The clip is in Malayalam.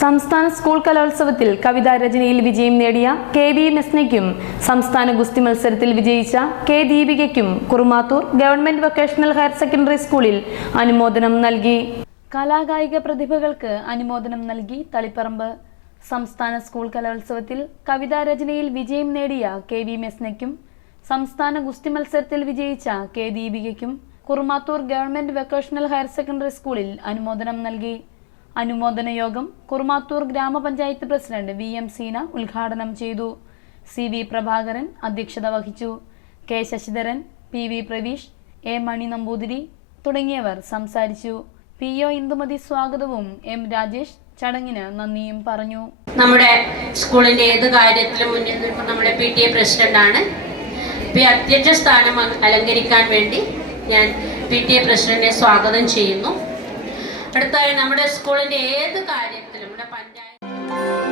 സംസ്ഥാന സ്കൂൾ കലോത്സവത്തിൽ കവിതാ രചനയിൽ വിജയം നേടിയ കെ വി മെസ്നയ്ക്കും സംസ്ഥാന ഗുസ്തി മത്സരത്തിൽ വിജയിച്ച K ദീപികയ്ക്കും Kurumathur government vocational higher secondary സ്കൂളിൽ അനുമോദനം നൽകി. കലാകായിക പ്രതിഭകൾക്ക് അനുമോദനം നൽകി തളിപ്പറമ്പ്. സംസ്ഥാന സ്കൂൾ കലോത്സവത്തിൽ കവിതാ രചനയിൽ വിജയം നേടിയ കെ വി മെസ്നയ്ക്കും സംസ്ഥാന ഗുസ്തി മത്സരത്തിൽ വിജയിച്ച K ദീപികയ്ക്കും Kurumathur government vocational higher secondary സ്കൂളിൽ അനുമോദനം നൽകി. അനുമോദന യോഗം കുറുമാത്തൂർ ഗ്രാമപഞ്ചായത്ത് പ്രസിഡന്റ് വി എം സീന ഉദ്ഘാടനം ചെയ്തു. സി വി പ്രഭാകരൻ അധ്യക്ഷത വഹിച്ചു. K Sasidharan P V Praveesh A Mani Namboothiri തുടങ്ങിയവർ സംസാരിച്ചു. പി ഒ ഇന്ദുമതി സ്വാഗതവും എം രാജേഷ് ചടങ്ങിന് നന്ദിയും പറഞ്ഞു. നമ്മുടെ സ്കൂളിന്റെ ഏത് കാര്യത്തിലും മുന്നിൽ നിൽക്കുന്ന നമ്മുടെ പി ടി എ പ്രസിഡന്റാണ് അധ്യക്ഷ സ്ഥാനം അലങ്കരിക്കാൻ വേണ്ടി ഞാൻ പി ടി എ പ്രസിഡന്റിനെ സ്വാഗതം ചെയ്യുന്നു. അടുത്തായി നമ്മുടെ സ്കൂളിന്റെ ഏത് കാര്യത്തിലും നമ്മുടെ പഞ്ചായത്ത്